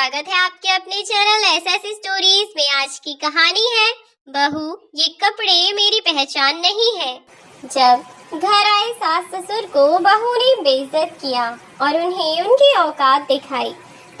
स्वागत है आपके अपने चैनल एसएस स्टोरीज में। आज की कहानी है बहू ये कपड़े मेरी पहचान नहीं है। जब घर आए सास ससुर को बहू ने बेइज्जत किया और उन्हें उनकी औकात दिखाई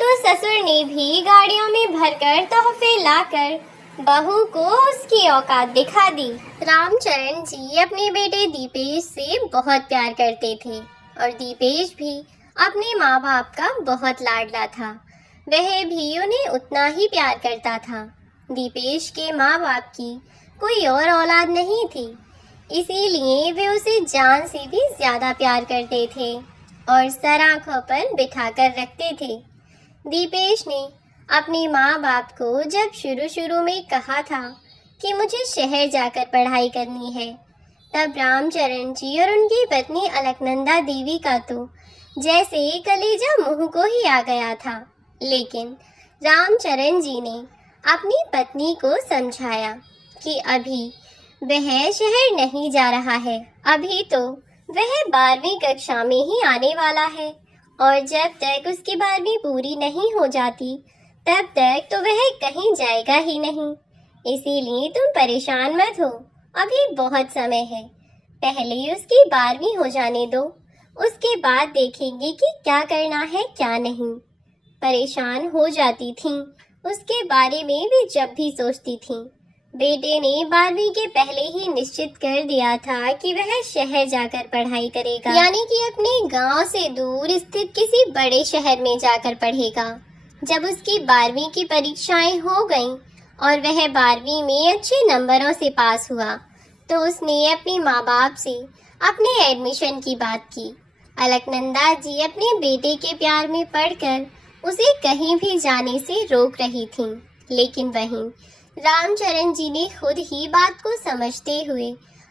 तो ससुर ने भी गाड़ियों में भरकर तोहफे लाकर बहू को उसकी औकात दिखा दी। रामचरण जी अपने बेटे दीपेश से बहुत प्यार करते थे और दीपेश भी अपने माँ बाप का बहुत लाडला था। वह भी उन्हें उतना ही प्यार करता था। दीपेश के माँ बाप की कोई और औलाद नहीं थी, इसीलिए वे उसे जान से भी ज्यादा प्यार करते थे और सर आंखों पर बिठाकर रखते थे। दीपेश ने अपने माँ बाप को जब शुरू में कहा था कि मुझे शहर जाकर पढ़ाई करनी है, तब रामचरण जी और उनकी पत्नी अलकनंदा देवी का तो जैसे कलेजा मुंह को ही आ गया था। लेकिन रामचरण जी ने अपनी पत्नी को समझाया कि अभी वह शहर नहीं जा रहा है, अभी तो वह 12वीं कक्षा में ही आने वाला है और जब तक उसकी 12वीं पूरी नहीं हो जाती तब तक तो वह कहीं जाएगा ही नहीं। इसीलिए तुम परेशान मत हो, अभी बहुत समय है, पहले उसकी 12वीं हो जाने दो, उसके बाद देखेंगे कि क्या करना है क्या नहीं। परेशान हो जाती थीं, उसके बारे में भी जब भी सोचती थीं। बेटे ने 12वीं के पहले ही निश्चित कर दिया था कि वह शहर जाकर पढ़ाई करेगा, यानी कि अपने गांव से दूर स्थित किसी बड़े शहर में जाकर पढ़ेगा। जब उसकी 12वीं की परीक्षाएं हो गईं और वह 12वीं में अच्छे नंबरों से पास हुआ तो उसने अपने माँ बाप से अपने एडमिशन की बात की। अलकनंदा जी अपने बेटे के प्यार में पड़कर उसे कहीं भी जाने से रोक रही थीं, लेकिन वहीं रामचरण जी ने खुद ही बात को समझते हुए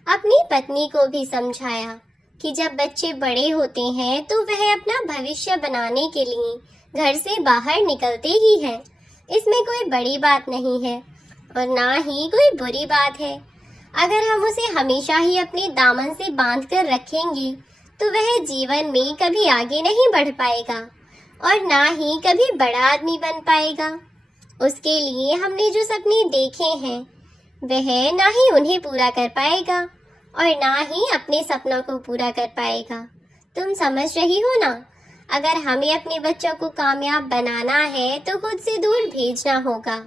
अपनी पत्नी को भी समझाया कि जब बच्चे बड़े होते हैं तो वह अपना भविष्य बनाने के लिए घर से बाहर निकलते ही हैं। इसमें कोई बड़ी बात नहीं है और ना ही कोई बुरी बात है। अगर हम उसे हमेशा ही अपने दामन से बांध कर रखेंगे तो वह जीवन में कभी आगे नहीं बढ़ पाएगा और ना ही कभी बड़ा आदमी बन पाएगा। उसके लिए हमने जो सपने देखे हैं वह ना ही उन्हें पूरा कर पाएगा और ना ही अपने सपनों को पूरा कर पाएगा। तुम समझ रही हो ना? अगर हमें अपने बच्चों को कामयाब बनाना है तो खुद से दूर भेजना होगा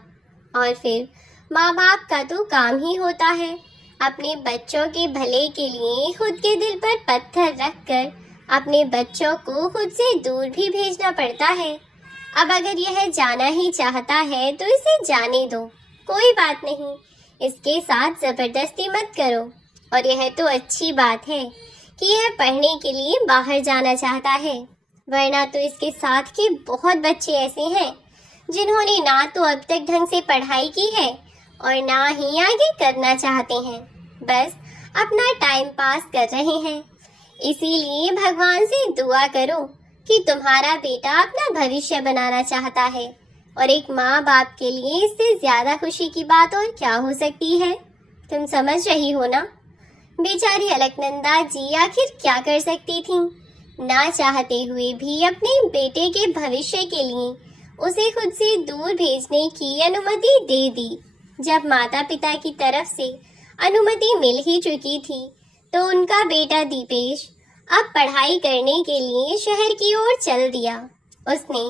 और फिर माँ बाप का तो काम ही होता है अपने बच्चों के भले के लिए खुद के दिल पर पत्थर रखकर अपने बच्चों को खुद से दूर भी भेजना पड़ता है। अब अगर यह जाना ही चाहता है तो इसे जाने दो, कोई बात नहीं, इसके साथ जबरदस्ती मत करो। और यह तो अच्छी बात है कि यह पढ़ने के लिए बाहर जाना चाहता है, वरना तो इसके साथ के बहुत बच्चे ऐसे हैं जिन्होंने ना तो अब तक ढंग से पढ़ाई की है और ना ही आगे करना चाहते हैं, बस अपना टाइम पास कर रहे हैं। इसीलिए भगवान से दुआ करो कि तुम्हारा बेटा अपना भविष्य बनाना चाहता है और एक माँ बाप के लिए इससे ज्यादा खुशी की बात और क्या हो सकती है। तुम समझ रही हो ना? बेचारी अलकनंदा जी आखिर क्या कर सकती थीं? ना चाहते हुए भी अपने बेटे के भविष्य के लिए उसे खुद से दूर भेजने की अनुमति दे दी। जब माता पिता की तरफ से अनुमति मिल ही चुकी थी तो उनका बेटा दीपेश अब पढ़ाई करने के लिए शहर की ओर चल दिया। उसने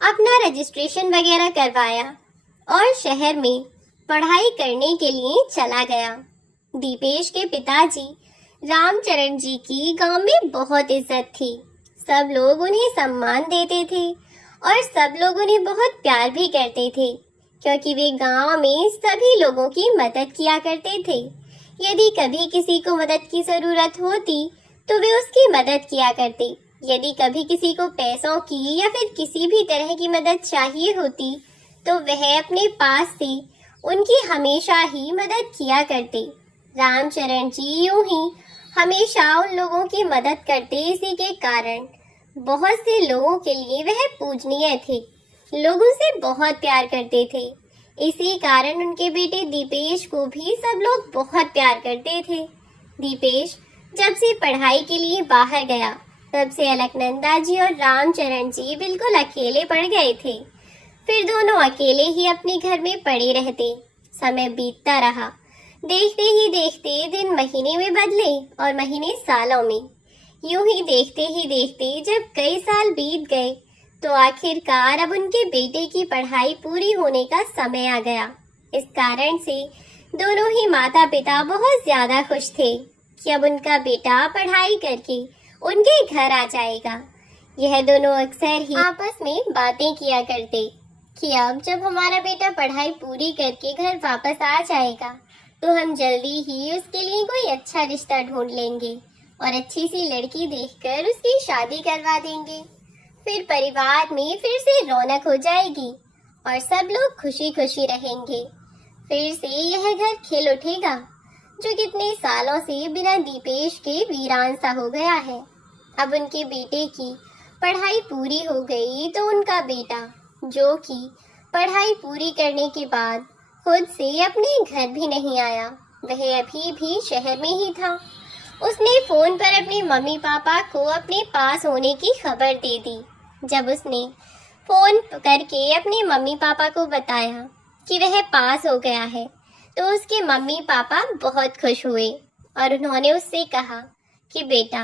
अपना रजिस्ट्रेशन वगैरह करवाया और शहर में पढ़ाई करने के लिए चला गया। दीपेश के पिताजी रामचरण जी की गांव में बहुत इज्जत थी, सब लोग उन्हें सम्मान देते थे और सब लोग उन्हें बहुत प्यार भी करते थे क्योंकि वे गांव में सभी लोगों की मदद किया करते थे। यदि कभी किसी को मदद की जरूरत होती तो वे उसकी मदद किया करते। यदि कभी किसी को पैसों की या फिर किसी भी तरह की मदद चाहिए होती तो वह अपने पास से उनकी हमेशा ही मदद किया करते। रामचरण जी यूं ही हमेशा उन लोगों की मदद करते, इसी के कारण बहुत से लोगों के लिए वह पूजनीय थे, लोगों से बहुत प्यार करते थे। इसी कारण उनके बेटे दीपेश को भी सब लोग बहुत प्यार करते थे। दीपेश जब से पढ़ाई के लिए बाहर गया तब से अलकनंदा जी और रामचरण जी बिल्कुल अकेले पड़ गए थे। फिर दोनों अकेले ही अपने घर में पड़े रहते। समय बीतता रहा। देखते ही देखते दिन महीने में बदले और महीने सालों में। यूं ही देखते जब कई साल बीत गए तो आखिरकार अब उनके बेटे की पढ़ाई पूरी होने का समय आ गया। इस कारण से दोनों ही माता पिता बहुत ज्यादा खुश थे कि अब उनका बेटा पढ़ाई करके उनके घर आ जाएगा। यह दोनों अक्सर ही आपस में बातें किया करते कि अब जब हमारा बेटा पढ़ाई पूरी करके घर वापस आ जाएगा तो हम जल्दी ही उसके लिए कोई अच्छा रिश्ता ढूंढ लेंगे और अच्छी सी लड़की देखकर उसकी शादी करवा देंगे। फिर परिवार में फिर से रौनक हो जाएगी और सब लोग खुशी खुशी रहेंगे। फिर से यह घर खिल उठेगा जो कितने सालों से बिना दीपेश के वीरान सा हो गया है। अब उनके बेटे की पढ़ाई पूरी हो गई तो उनका बेटा, जो कि पढ़ाई पूरी करने के बाद खुद से अपने घर भी नहीं आया, वह अभी भी शहर में ही था। उसने फोन पर अपने मम्मी पापा को अपने पास होने की खबर दे दी। जब उसने फोन करके अपने मम्मी पापा को बताया कि वह पास हो गया है तो उसके मम्मी पापा बहुत खुश हुए और उन्होंने उससे कहा कि बेटा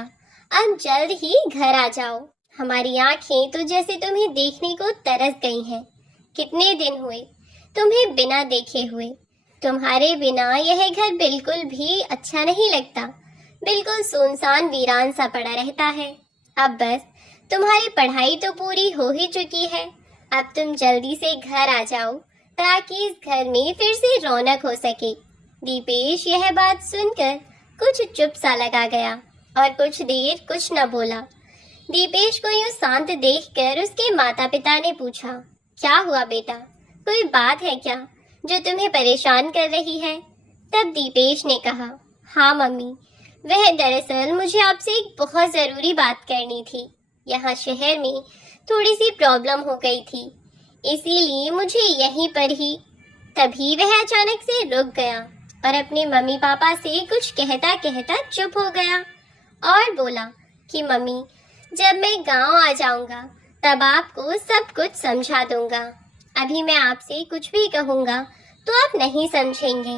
अब जल्द ही घर आ जाओ। हमारी आंखें तो जैसे तुम्हें देखने को तरस गई हैं। कितने दिन हुए तुम्हें बिना देखे हुए। तुम्हारे बिना यह घर बिल्कुल भी अच्छा नहीं लगता। बिल्कुल सुनसान वीरान सा पड़ा रहता है। अब बस तुम्हारी पढ़ाई तो पूरी हो ही चुकी है। अब तुम जल्दी से घर आ जाओ ताकि इस घर में फिर से रौनक हो सके। दीपेश यह बात सुनकर कुछ चुप सा लगा गया और कुछ देर कुछ न बोला। दीपेश को यूं शांत देखकर उसके माता पिता ने पूछा, क्या हुआ बेटा, कोई बात है क्या जो तुम्हें परेशान कर रही है? तब दीपेश ने कहा, हाँ मम्मी, वह दरअसल मुझे आपसे एक बहुत जरूरी बात करनी थी। यहाँ शहर में थोड़ी सी प्रॉब्लम हो गई थी, इसीलिए मुझे यहीं पर ही। तभी वह अचानक से रुक गया और अपने मम्मी पापा से कुछ कहता कहता चुप हो गया और बोला कि मम्मी, जब मैं गांव आ जाऊंगा तब आपको सब कुछ समझा दूंगा। अभी मैं आपसे कुछ भी कहूंगा तो आप नहीं समझेंगे।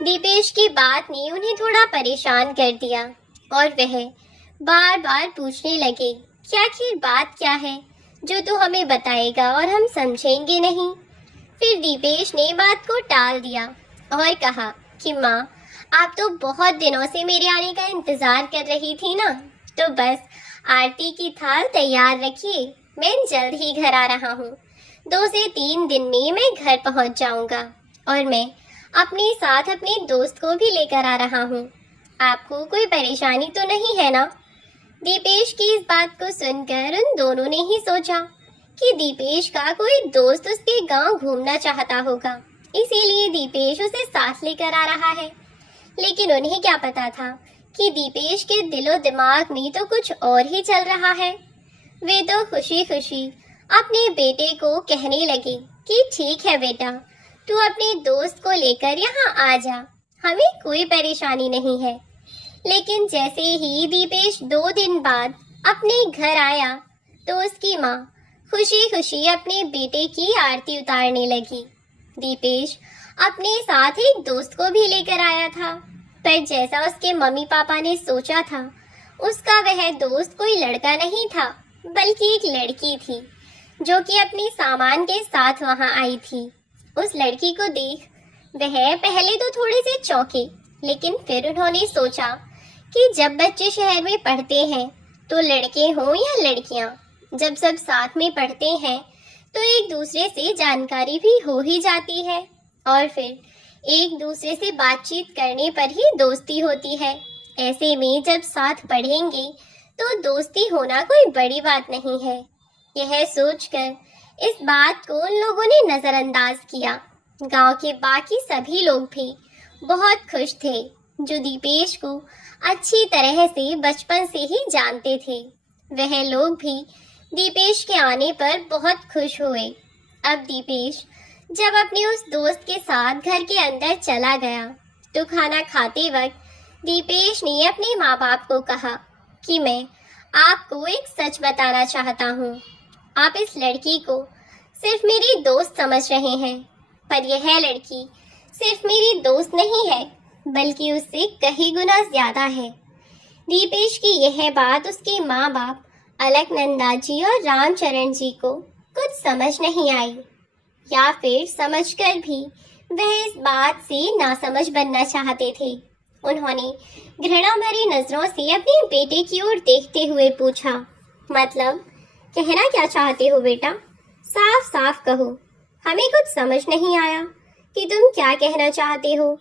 दीपेश की बात ने उन्हें थोड़ा परेशान कर दिया और वह बार बार पूछने लगे कि आखिर बात क्या है जो तू हमें बताएगा और हम समझेंगे नहीं। फिर दीपेश ने बात को टाल दिया और कहा कि माँ, आप तो बहुत दिनों से मेरे आने का इंतजार कर रही थी ना, तो बस आरती की थाल तैयार रखिए, मैं जल्द ही घर आ रहा हूँ। 2 से 3 दिन में मैं घर पहुँच जाऊँगा और मैं अपने साथ अपने दोस्त को भी लेकर आ रहा हूँ। आपको कोई परेशानी तो नहीं है ना? दीपेश की इस बात को सुनकर उन दोनों ने ही सोचा कि दीपेश का कोई दोस्त उसके गांव घूमना चाहता होगा, इसीलिए दीपेश उसे साथ लेकर आ रहा है। लेकिन उन्हें क्या पता था कि दीपेश के दिलो दिमाग में तो कुछ और ही चल रहा है। वे तो खुशी खुशी अपने बेटे को कहने लगे कि ठीक है बेटा, तू अपने दोस्त को लेकर यहाँ आ जा, हमें कोई परेशानी नहीं है। लेकिन जैसे ही दीपेश 2 दिन बाद अपने घर आया तो उसकी माँ खुशी खुशी अपने बेटे की आरती उतारने लगी। दीपेश अपने साथ एक दोस्त को भी लेकर आया था, पर जैसा उसके मम्मी पापा ने सोचा था, उसका वह दोस्त कोई लड़का नहीं था बल्कि एक लड़की थी जो कि अपने सामान के साथ वहां आई थी। उस लड़की को देख वह पहले तो थोड़े से चौंके, लेकिन फिर उन्होंने सोचा कि जब बच्चे शहर में पढ़ते हैं तो लड़के हों या लड़कियां, जब सब साथ में पढ़ते हैं तो एक दूसरे से जानकारी भी हो ही जाती है और फिर एक दूसरे से बातचीत करने पर ही दोस्ती होती है। ऐसे में जब साथ पढ़ेंगे तो दोस्ती होना कोई बड़ी बात नहीं है। यह सोचकर इस बात को उन लोगों ने नजरअंदाज किया। गांव के बाकी सभी लोग भी बहुत खुश थे जो दीपेश को अच्छी तरह से बचपन से ही जानते थे। वह लोग भी दीपेश के आने पर बहुत खुश हुए। अब दीपेश जब अपने उस दोस्त के साथ घर के अंदर चला गया तो खाना खाते वक्त दीपेश ने अपने माँ बाप को कहा कि मैं आपको एक सच बताना चाहता हूँ। आप इस लड़की को सिर्फ मेरी दोस्त समझ रहे हैं, पर यह लड़की सिर्फ मेरी दोस्त नहीं है, बल्कि उससे कई गुना ज्यादा है। दीपेश की यह बात उसके माँ बाप अलकनंदा जी और रामचरण जी को कुछ समझ नहीं आई, या फिर समझकर भी वह इस बात से नासमझ बनना चाहते थे। उन्होंने घृणा भरी नजरों से अपने बेटे की ओर देखते हुए पूछा, मतलब कहना क्या चाहते हो बेटा? साफ साफ कहो, हमें कुछ समझ नहीं आया कि तुम क्या कहना चाहते हो।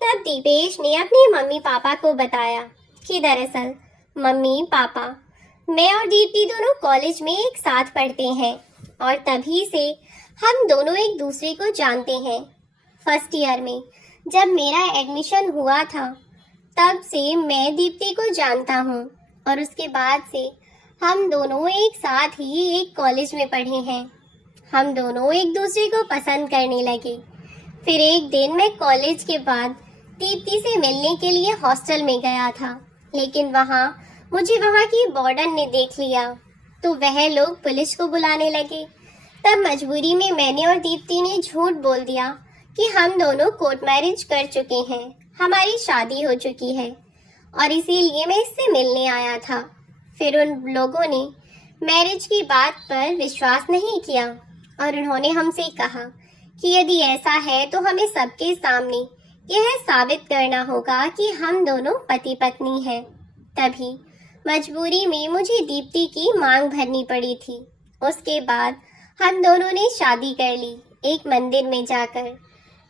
तब दीपेश ने अपने मम्मी पापा को बताया कि दरअसल मम्मी पापा, मैं और दीप्ति दोनों कॉलेज में एक साथ पढ़ते हैं और तभी से हम दोनों एक दूसरे को जानते हैं। फर्स्ट ईयर में जब मेरा एडमिशन हुआ था तब से मैं दीप्ति को जानता हूँ और उसके बाद से हम दोनों एक साथ ही एक कॉलेज में पढ़े हैं। हम दोनों एक दूसरे को पसंद करने लगे। फिर एक दिन मैं कॉलेज के बाद दीप्ति से मिलने के लिए हॉस्टल में गया था, लेकिन मुझे वहाँ की वार्डन ने देख लिया तो वह लोग पुलिस को बुलाने लगे। तब मजबूरी में मैंने और दीप्ति ने झूठ बोल दिया कि हम दोनों कोर्ट मैरिज कर चुके हैं, हमारी शादी हो चुकी है और इसीलिए मैं इससे मिलने आया था। फिर उन लोगों ने मैरिज की बात पर विश्वास नहीं किया और उन्होंने हमसे कहा कि यदि ऐसा है तो हमें सबके सामने यह साबित करना होगा कि हम दोनों पति पत्नी हैं। तभी मजबूरी में मुझे दीप्ति की मांग भरनी पड़ी थी। उसके बाद हम दोनों ने शादी कर ली, एक मंदिर में जाकर।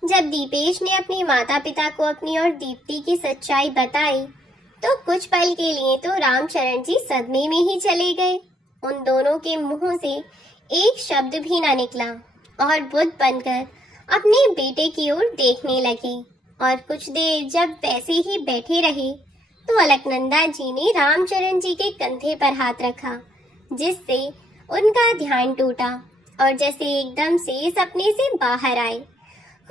जब दीपेश ने अपने माता पिता को अपनी और दीप्ति की सच्चाई बताई तो कुछ पल के लिए तो रामचरण जी सदमे में ही चले गए। उन दोनों के मुंह से एक शब्द भी ना निकला और बुद्ध बनकर अपने बेटे की ओर देखने लगे। और कुछ देर जब वैसे ही बैठे रहे तो अलकनंदा जी ने रामचरण जी के कंधे पर हाथ रखा, जिससे उनका ध्यान टूटा और जैसे एकदम से सपने से बाहर आए।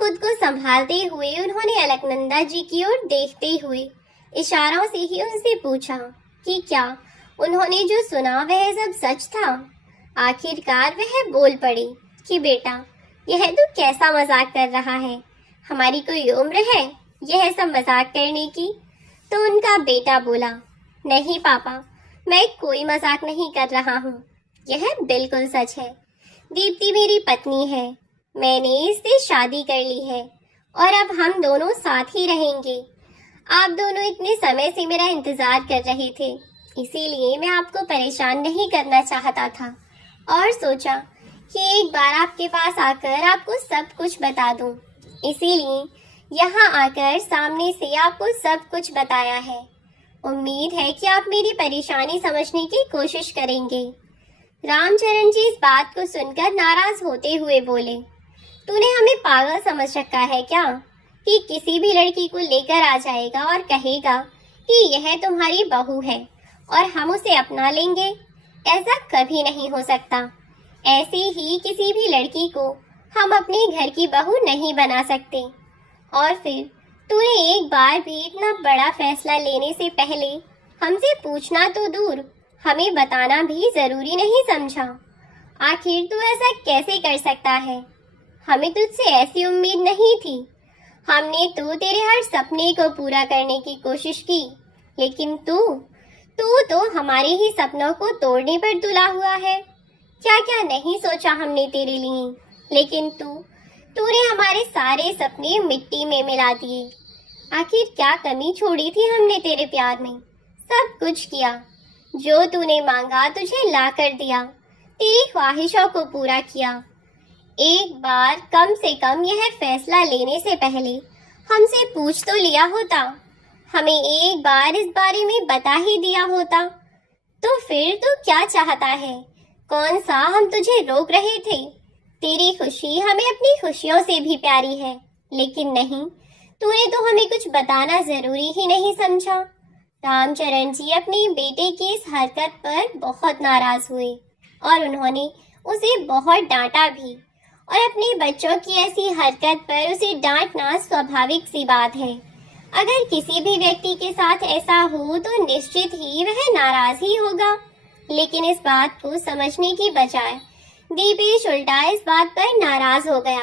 खुद को संभालते हुए उन्होंने अलकनंदा जी की ओर देखते हुए इशारों से ही उनसे पूछा कि क्या उन्होंने जो सुना वह सब सच था। आखिरकार वह बोल पड़ी कि बेटा, यह तू कैसा मजाक कर रहा है? हमारी कोई उम्र है यह सब मजाक करने की? तो उनका बेटा बोला, नहीं पापा, मैं कोई मजाक नहीं कर रहा हूँ, यह बिल्कुल सच है। दीप्ति मेरी पत्नी है, मैंने इससे शादी कर ली है और अब हम दोनों साथ ही रहेंगे। आप दोनों इतने समय से मेरा इंतजार कर रहे थे, इसीलिए मैं आपको परेशान नहीं करना चाहता था और सोचा कि एक बार आपके पास आकर आपको सब कुछ बता दूं। इसीलिए यहाँ आकर सामने से आपको सब कुछ बताया है। उम्मीद है कि आप मेरी परेशानी समझने की कोशिश करेंगे। रामचरण जी इस बात को सुनकर नाराज होते हुए बोले, तूने हमें पागल समझ रखा है क्या कि किसी भी लड़की को लेकर आ जाएगा और कहेगा कि यह तुम्हारी बहू है और हम उसे अपना लेंगे? ऐसा कभी नहीं हो सकता। ऐसे ही किसी भी लड़की को हम अपने घर की बहू नहीं बना सकते। और फिर तूने एक बार भी इतना बड़ा फैसला लेने से पहले हमसे पूछना तो दूर, हमें बताना भी जरूरी नहीं समझा। आखिर तू ऐसा कैसे कर सकता है? हमें तुझसे ऐसी उम्मीद नहीं थी। हमने तो तेरे हर सपने को पूरा करने की कोशिश की, लेकिन तू तो हमारे ही सपनों को तोड़ने पर तुला हुआ है। क्या क्या नहीं सोचा हमने तेरे लिए, लेकिन तूने हमारे सारे सपने मिट्टी में मिला दिए। आखिर क्या कमी छोड़ी थी हमने तेरे प्यार में? सब कुछ किया, जो तूने मांगा तुझे ला कर दिया, तेरी ख्वाहिशों को पूरा किया। एक बार कम से कम यह फैसला लेने से पहले हमसे पूछ तो लिया होता, हमें एक बार इस बारे में बता ही दिया होता। तो फिर तू क्या चाहता है? कौन सा हम तुझे रोक रहे थे? तेरी खुशी हमें अपनी खुशियों से भी प्यारी है, लेकिन नहीं, तूने तो हमें कुछ बताना जरूरी ही नहीं समझा। रामचरण जी अपने बेटे की इस हरकत पर बहुत नाराज हुए और उन्होंने उसे बहुत डांटा भी। और अपने बच्चों की ऐसी हरकत पर उसे डांटना स्वाभाविक सी बात है। अगर किसी भी व्यक्ति के साथ ऐसा हो तो निश्चित ही वह नाराज ही होगा। लेकिन इस बात को समझने की बजाय दीपेश उल्टा इस बात पर नाराज हो गया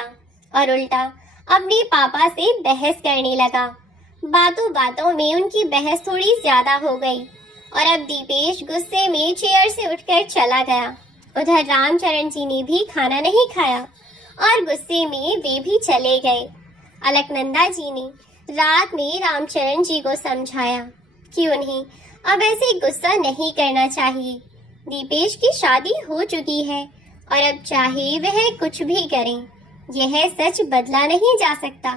और उल्टा अपने पापा से बहस करने लगा। बातों बातों में उनकी बहस थोड़ी ज्यादा हो गई और अब दीपेश गुस्से में चेयर से उठकर चला गया। उधर रामचरण जी ने भी खाना नहीं खाया और गुस्से में वे भी चले गए। अलकनंदा जी ने रात में रामचरण जी को समझाया कि उन्हें अब ऐसे गुस्सा नहीं करना चाहिए। दीपेश की शादी हो चुकी है और अब चाहे वह कुछ भी करें, यह सच बदला नहीं जा सकता।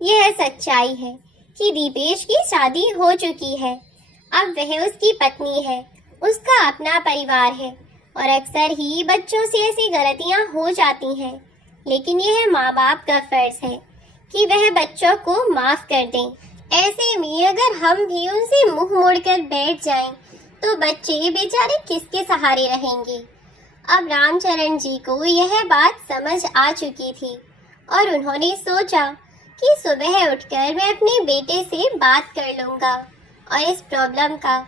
यह सच्चाई है कि दीपेश की शादी हो चुकी है। अब वह उसकी पत्नी है, उसका अपना परिवार है और अक्सर ही बच्चों से ऐसी गलतियां हो जाती हैं, लेकिन यह माँ बाप का फर्ज है कि वह बच्चों को माफ कर दें। ऐसे में अगर हम भी उनसे मुंह मोड़कर बैठ जाएं, तो बच्चे बेचारे किसके सहारे रहेंगे। अब रामचरण जी को यह बात समझ आ चुकी थी और उन्होंने सोचा कि सुबह उठकर मैं अपने बेटे से बात कर लूंगा और इस प्रॉब्लम का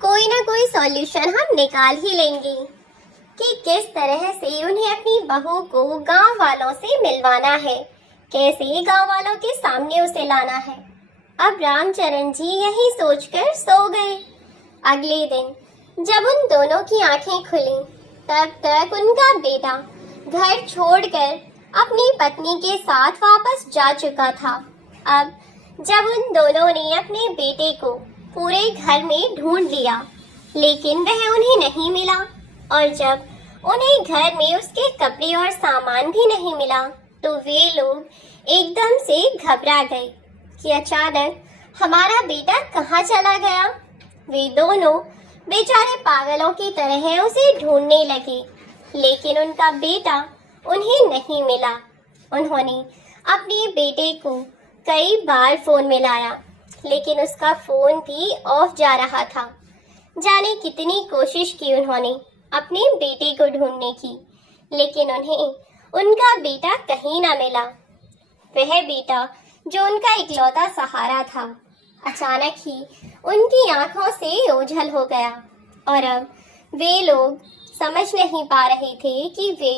कोई ना कोई सॉल्यूशन हम निकाल ही लेंगे कि किस तरह से उन्हें अपनी बहू को गांव वालों से मिलवाना है, कैसे गांव वालों के सामने उसे लाना है। अब रामचरण जी यही सोचकर सो गए। अगले दिन जब उन दोनों की आंखें खुली, तब तक उनका बेटा घर छोड़कर अपनी पत्नी के साथ वापस जा चुका था। अब जब उन दोनों ने अपने बेटे को पूरे घर में ढूंढ लिया, लेकिन वह उन्हें नहीं मिला और जब उन्हें घर में उसके कपड़े और सामान भी नहीं मिला, तो वे लोग एकदम से घबरा गए कि अचानक हमारा बेटा कहाँ चला गया। वे दोनों बेचारे पागलों की तरह उसे ढूंढने लगे, लेकिन उनका बेटा उन्हें नहीं मिला। उन्होंने अपने बेटे को कई बार फोन मिलाया, लेकिन उसका फोन भी ऑफ जा रहा था। जाने कितनी कोशिश की उन्होंने अपने बेटे को ढूंढने की, लेकिन उन्हें उनका बेटा कहीं ना मिला। वह बेटा जो उनका इकलौता सहारा था, अचानक ही उनकी आंखों से ओझल हो गया और अब वे लोग समझ नहीं पा रहे थे कि वे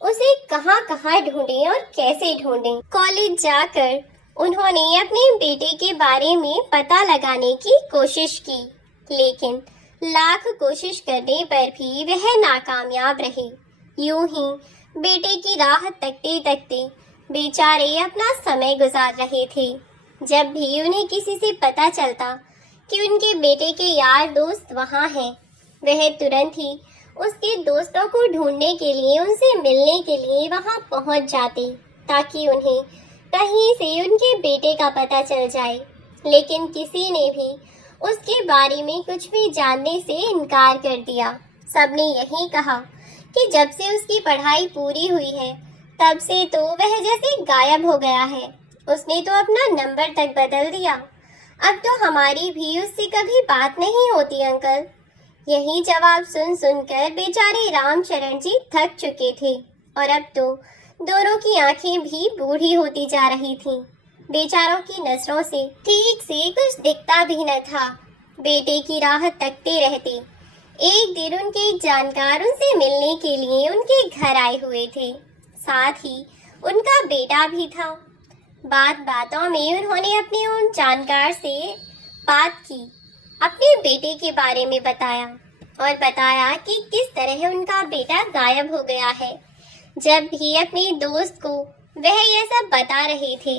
उसे कहाँ कहाँ ढूंढें और कैसे ढूंढें। कॉलेज जाकर उन्होंने अपने बेटे के बारे में पता लगाने की कोशिश की, लेकिन लाख कोशिश करने पर भी वह नाकामयाब रहे। यूं ही बेटे की राह तकते तकते बेचारे अपना समय गुजार रहे थे। जब भी उन्हें किसी से पता चलता कि उनके बेटे के यार दोस्त वहाँ हैं, वह तुरंत ही उसके दोस्तों को ढूंढने के लिए, उनसे मिलने के लिए वहाँ पहुँच जाते, ताकि उन्हें कहीं से उनके बेटे का पता चल जाए। लेकिन किसी ने भी उसके बारे में कुछ भी जानने से इनकार कर दिया। सबने यही कहा कि जब से उसकी पढ़ाई पूरी हुई है, तब से तो वह जैसे गायब हो गया है। उसने तो अपना नंबर तक बदल दिया। अब तो हमारी भी उससे कभी बात नहीं होती अंकल। यही जवाब सुन सुनकर बेचारे रामचरण जी थक चुके थे और अब तो दोनों की आंखें भी बूढ़ी होती जा रही थीं। बेचारों की नजरों से ठीक से कुछ दिखता भी न था। बेटे की राह तकते रहते। एक दिन उनके एक जानकार उनसे मिलने के लिए उनके घर आए हुए थे, साथ ही उनका बेटा भी था। बात बातों में उन्होंने अपने उन जानकार से बात की, अपने बेटे के बारे में बताया और बताया कि किस तरह उनका बेटा गायब हो गया है। जब भी अपने दोस्त को वह यह सब बता रहे थे,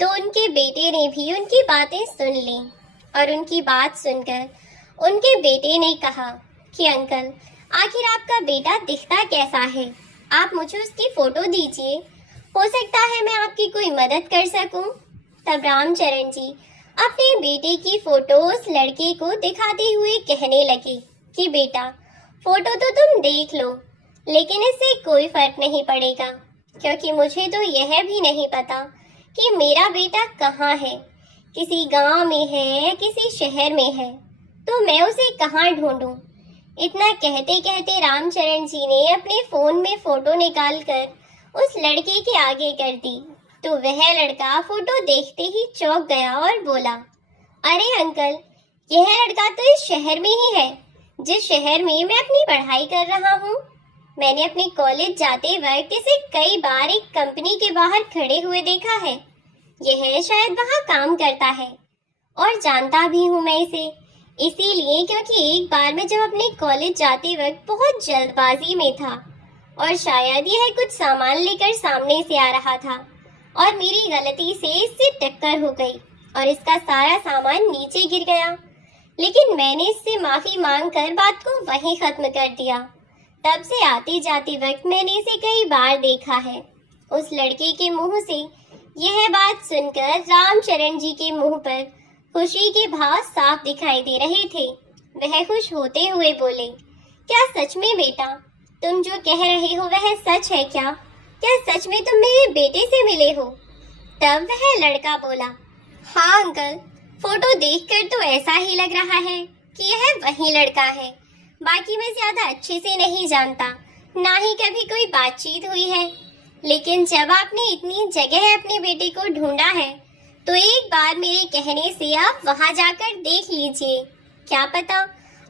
तो उनके बेटे ने भी उनकी बातें सुन ली और उनकी बात सुनकर उनके बेटे ने कहा कि अंकल, आखिर आपका बेटा दिखता कैसा है? आप मुझे उसकी फोटो दीजिए, हो सकता है मैं आपकी कोई मदद कर सकूं। तब रामचरण जी अपने बेटे की फोटो उस लड़के को दिखाते हुए कहने लगे कि बेटा, फोटो तो तुम देख लो, लेकिन इससे कोई फर्क नहीं पड़ेगा, क्योंकि मुझे तो यह भी नहीं पता कि मेरा बेटा कहाँ है, किसी गांव में है या किसी शहर में है, तो मैं उसे कहाँ ढूंढूं। इतना कहते कहते रामचरण जी ने अपने फोन में फोटो निकालकर उस लड़के के आगे कर दी, तो वह लड़का फोटो देखते ही चौंक गया और बोला, अरे अंकल, यह लड़का तो इस शहर में ही है जिस शहर में मैं अपनी पढ़ाई कर रहा हूँ। मैंने अपने कॉलेज जाते वक्त इसे कई बार एक कंपनी के बाहर खड़े हुए देखा है। यह शायद वहाँ काम करता है और जानता भी हूँ मैं इसे, इसीलिए क्योंकि एक बार मैं जब अपने कॉलेज जाते वक्त बहुत जल्दबाजी में था और शायद यह कुछ सामान लेकर सामने से आ रहा था और मेरी गलती से इससे टक्कर हो गई और इसका सारा सामान नीचे गिर गया। लेकिन मैंने इससे माफी मांगकर बात को वहीं खत्म कर दिया। तब से आते जाते वक्त मैंने इसे कई बार देखा है। उस लड़के के मुंह से यह बात सुनकर रामचरण जी के मुंह पर खुशी के भाव साफ दिखाई दे रहे थे। वह खुश होते हुए बोले, क्या सच में बेटा, तुम जो कह रहे हो वह सच है क्या? क्या सच में तुम मेरे बेटे से मिले हो? तब वह लड़का बोला, हाँ अंकल, फोटो देखकर तो ऐसा ही लग रहा है कि यह वही लड़का है। बाकी मैं ज्यादा अच्छे से नहीं जानता, ना ही कभी कोई बातचीत हुई है। लेकिन जब आपने इतनी जगह अपने बेटे को ढूंढा है तो एक बार मेरे कहने से आप वहां जाकर देख लीजिए। क्या पता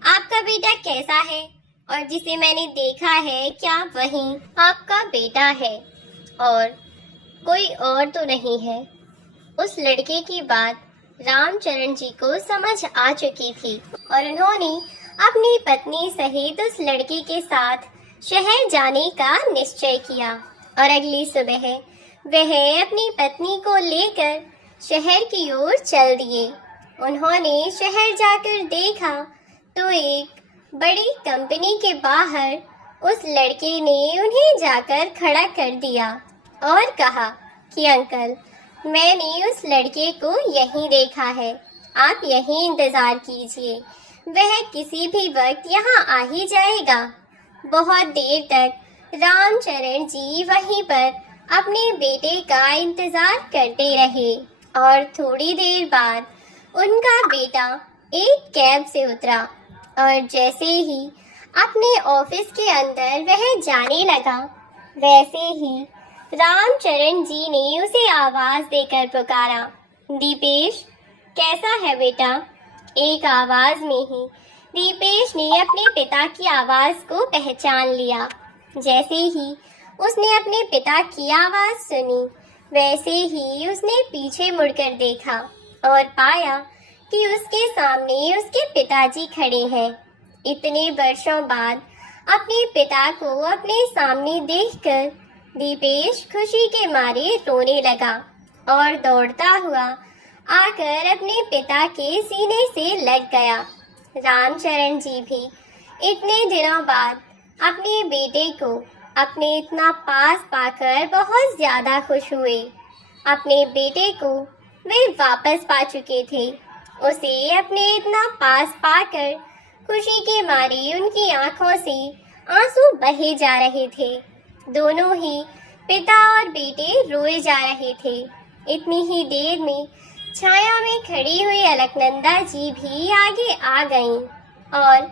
आपका बेटा कैसा है और जिसे मैंने देखा है क्या वही आपका बेटा है और कोई और तो नहीं है। उस लड़के की बात रामचरण जी को समझ आ चुकी थी और उन्होंने अपनी पत्नी सहित उस लड़के के साथ शहर जाने का निश्चय किया और अगली सुबह वह अपनी पत्नी को लेकर शहर की ओर चल दिए। उन्होंने शहर जाकर देखा तो एक बड़ी कंपनी के बाहर उस लड़के ने उन्हें जाकर खड़ा कर दिया और कहा कि अंकल, मैंने उस लड़के को यहीं देखा है, आप यहीं इंतजार कीजिए, वह किसी भी वक्त यहाँ आ ही जाएगा। बहुत देर तक रामचरण जी वहीं पर अपने बेटे का इंतजार करते रहे और थोड़ी देर बाद उनका बेटा एक कैब से उतरा और जैसे ही अपने ऑफिस के अंदर वह जाने लगा, वैसे ही रामचरण जी ने उसे आवाज देकर पुकारा, दीपेश, कैसा है बेटा? एक आवाज में ही दीपेश ने अपने पिता की आवाज को पहचान लिया। जैसे ही उसने अपने पिता की आवाज सुनी, वैसे ही उसने पीछे मुड़कर देखा और पाया कि उसके सामने उसके पिताजी खड़े हैं। इतने वर्षों बाद अपने पिता को अपने सामने देखकर दीपेश खुशी के मारे रोने लगा और दौड़ता हुआ आकर अपने पिता के सीने से लग गया। रामचरण जी भी इतने दिनों बाद अपने बेटे को अपने इतना पास पाकर बहुत ज्यादा खुश हुए। अपने बेटे को वे वापस पा चुके थे। उसे अपने इतना पास पाकर खुशी के मारे उनकी आंखों से आंसू बहे जा रहे थे। दोनों ही पिता और बेटे रोए जा रहे थे। इतनी ही देर में छाया में खड़ी हुई अलकनंदा जी भी आगे आ गईं और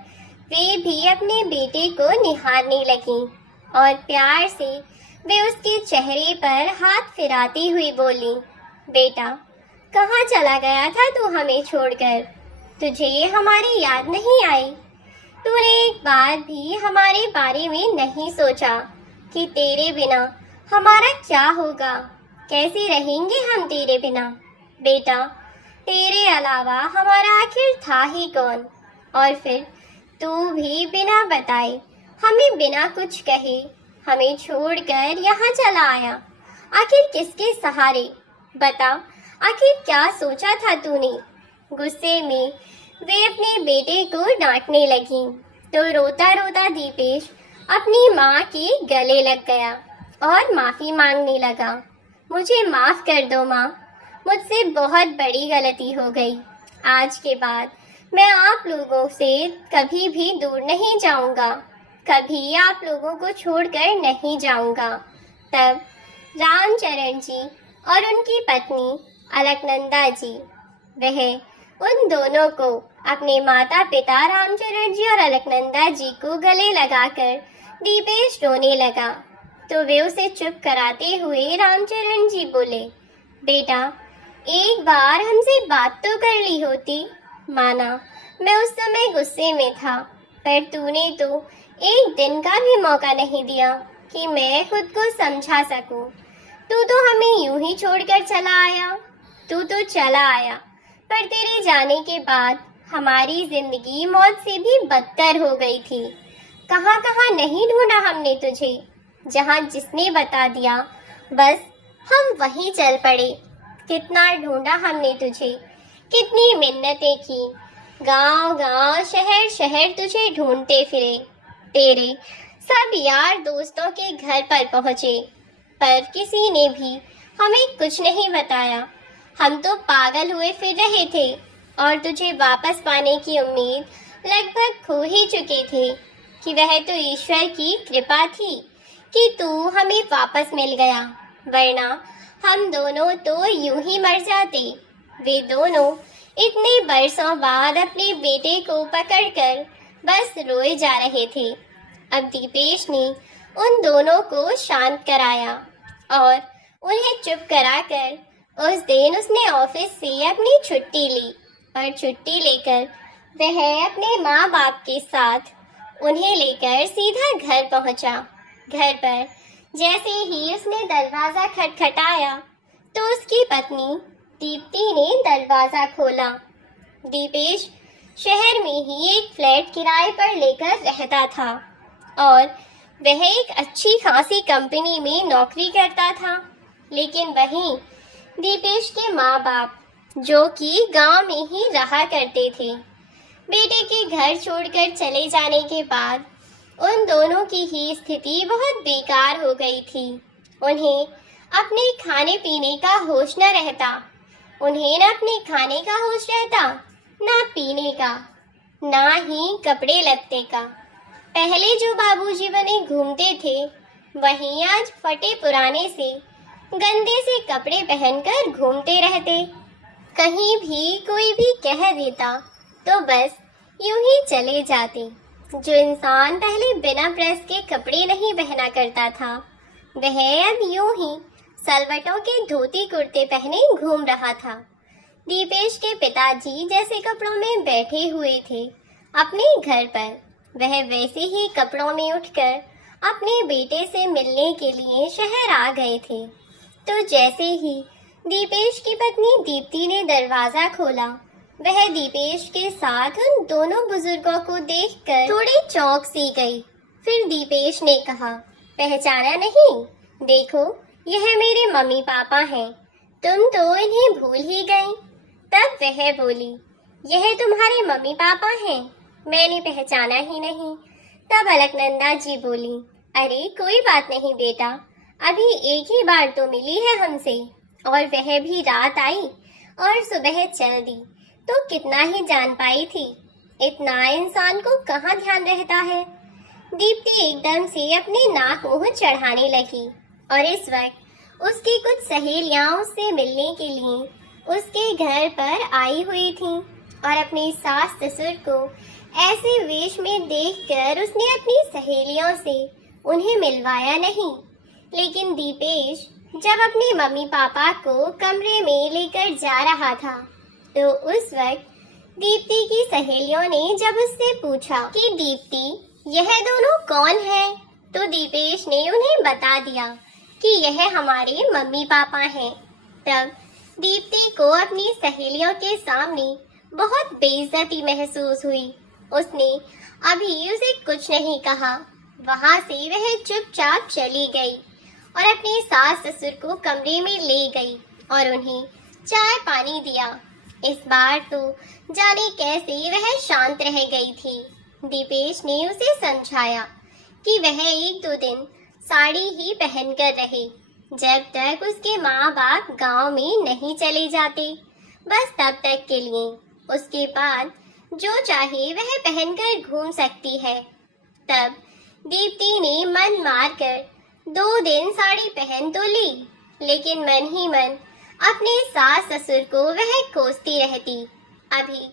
वे भी अपने बेटे को निहारने लगीं और प्यार से वे उसके चेहरे पर हाथ फिराती हुई बोली, बेटा, कहाँ चला गया था तू हमें छोड़कर? तुझे हमारी याद नहीं आई? तूने एक बार भी हमारे बारे में नहीं सोचा कि तेरे बिना हमारा क्या होगा? कैसे रहेंगे हम तेरे बिना? बेटा, तेरे अलावा हमारा आखिर था ही कौन? और फिर तू भी बिना बताए, हमें बिना कुछ कहे, हमें छोड़कर यहाँ चला आया। आखिर किसके सहारे? बता, आखिर क्या सोचा था तूने? गुस्से में वे अपने बेटे को डांटने लगी तो रोता रोता दीपेश अपनी माँ के गले लग गया और माफी मांगने लगा। मुझे माफ कर दो माँ, मुझसे बहुत बड़ी गलती हो गई। आज के बाद मैं आप लोगों से कभी भी दूर नहीं जाऊंगा, कभी आप लोगों को छोड़कर नहीं जाऊंगा। तब रामचरण जी और उनकी पत्नी अलकनंदा जी, वह उन दोनों को अपने माता पिता रामचरण जी और अलकनंदा जी को गले लगाकर दीपेश रोने लगा तो वे उसे चुप कराते हुए रामचरण जी बोले, बेटा, एक बार हमसे बात तो कर ली होती। माना मैं उस समय गुस्से में था, पर तूने तो एक दिन का भी मौका नहीं दिया कि मैं खुद को समझा सकूं। तू तो हमें यूं ही छोड़कर चला आया। तू तो चला आया, पर तेरे जाने के बाद हमारी जिंदगी मौत से भी बदतर हो गई थी। कहाँ कहाँ नहीं ढूंढा हमने तुझे, जहाँ जिसने बता दिया बस हम वहीं चल पड़े। कितना ढूंढा हमने तुझे, कितनी मिन्नतें की, गांव गांव शहर शहर तुझे ढूंढते फिरे। तेरे सब यार दोस्तों के घर पर पहुंचे, पर किसी ने भी हमें कुछ नहीं बताया। हम तो पागल हुए फिर रहे थे और तुझे वापस पाने की उम्मीद लगभग खो ही चुके थे कि वह तो ईश्वर की कृपा थी कि तू हमें वापस मिल गया, वरना हम दोनों तो यूं ही मर जाते। वे दोनों इतने बरसों बाद अपने बेटे को पकड़कर बस रोए जा रहे थे। अब दीपेश ने उन दोनों को शांत कराया और उन्हें चुप कराकर उस दिन उसने ऑफिस से अपनी छुट्टी ली और छुट्टी लेकर वह अपने माँ बाप के साथ उन्हें लेकर सीधा घर पहुंचा। घर पर जैसे ही उसने दरवाजा खटखटाया तो उसकी पत्नी दीप्ति ने दरवाजा खोला। दीपेश शहर में ही एक फ्लैट किराए पर लेकर रहता था और वह एक अच्छी खासी कंपनी में नौकरी करता था। लेकिन वहीं दीपेश के माँ बाप, जो कि गांव में ही रहा करते थे, बेटे के घर छोड़कर चले जाने के बाद उन दोनों की ही स्थिति बहुत बेकार हो गई थी। उन्हें अपने खाने पीने का होश न रहता, उन्हें न अपने खाने का होश रहता, ना पीने का, ना ही कपड़े लत्ते का। पहले जो बाबूजी बने घूमते थे, वहीं आज फटे पुराने से गंदे से कपड़े पहनकर घूमते रहते। कहीं भी कोई भी कह देता तो बस यूं ही चले जाते। जो इंसान पहले बिना प्रेस के कपड़े नहीं पहना करता था, वह अब यूं ही सलवटों के धोती कुर्ते पहने घूम रहा था। दीपेश के पिताजी जैसे कपड़ों में बैठे हुए थे अपने घर पर, वह वैसे ही कपड़ों में उठकर अपने बेटे से मिलने के लिए शहर आ गए थे। तो जैसे ही दीपेश की पत्नी दीप्ति ने दरवाजा खोला, वह दीपेश के साथ उन दोनों बुजुर्गों को देखकर थोड़ी चौंक सी गई। फिर दीपेश ने कहा, पहचाना नहीं? देखो, यह मेरे मम्मी पापा हैं। तुम तो इन्हें भूल ही गई। तब वह बोली, यह तुम्हारे मम्मी पापा हैं? मैंने पहचाना ही नहीं। तब अलकनंदा जी बोली, अरे कोई बात नहीं बेटा, अभी एक ही बार तो मिली है हमसे, और वह भी रात आई और सुबह चल दी, तो कितना ही जान पाई थी। इतना इंसान को कहाँ ध्यान रहता है। दीप्ति एकदम से अपने नाक मुंह चढ़ाने लगी और इस वक्त उसकी कुछ सहेलियां उससे मिलने के लिए उसके घर पर आई हुई थीं और अपने सास ससुर को ऐसे वेश में देखकर उसने अपनी सहेलियों से उन्हें मिलवाया नहीं। लेकिन दीपेश जब अपने मम्मी पापा को कमरे में लेकर जा रहा था, तो उस वक्त दीप्ति की सहेलियों ने जब उससे पूछा कि दीप्ति यह दोनों कौन है, तो दीपेश ने उन्हें बता दिया कि यह हमारे मम्मी पापा हैं। तब दीप्ति को अपनी सहेलियों के सामने बहुत बेइज्जती महसूस हुई। उसने अभी उसे कुछ नहीं कहा। वहां से वह चुपचाप चली गई और अपने सास ससुर को कमरे में ले गई और उन्हें चाय पानी दिया। इस बार तो जाने कैसे वह शांत रह गई थी। दीपेश ने उसे समझाया कि वह एक दो दिन साड़ी ही पहनकर रहे, जब तक उसके माँ बाप गांव में नहीं चले जाते, बस तब तक के लिए। उसके बाद जो चाहे वह पहनकर घूम सकती है। तब दीप्ति ने मन मारकर 2 दिन साड़ी पहन तो ली, लेकिन मन ही मन अपने सास ससुर को वह कोसती रहती। अभी